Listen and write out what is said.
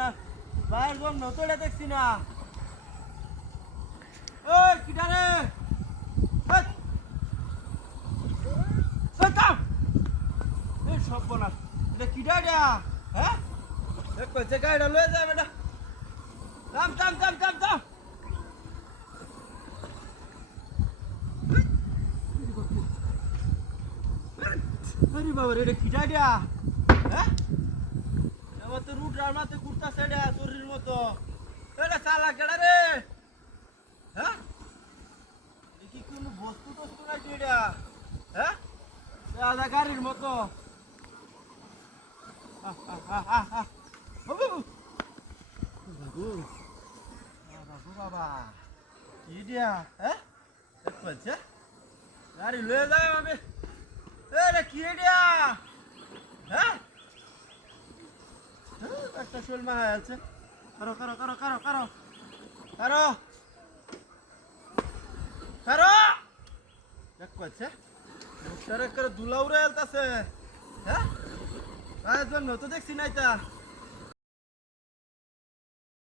না বাইরের জন্য তো এটা দেখছি না। ওই কিটা রে, এই সব বনা এটা কিটা এটা? হ্যাঁ দেখো যে গাড়িটা লয়ে যায় বেটা। থাম থাম থাম থাম থাম। আরে বাবা এটা কিটা এটা? হ্যাঁ আমার তো রুট রান্নাতে ঘুরতাছে এটা শরীর মতো। এটা চালা কেডা রে? হ্যাঁ দেখি কোনো বস্তু টস্তু নাকি এটা? হ্যাঁ আধা গাড়ির মতো। বাবু বাবু বাবু বাবা কি দিয়া? হ্যাঁ দেখছে গাড়ি লয়ে যায় আমি। এটা কি দিয়া? হ্যাঁ একটা শোল মারা আছে। কারো কারো কারো কারো কারো কারো কারো দেখছে মুখটারে করে দুলাউরে আলতাছে। হ্যাঁ জন্য তো দেখছি না এটা।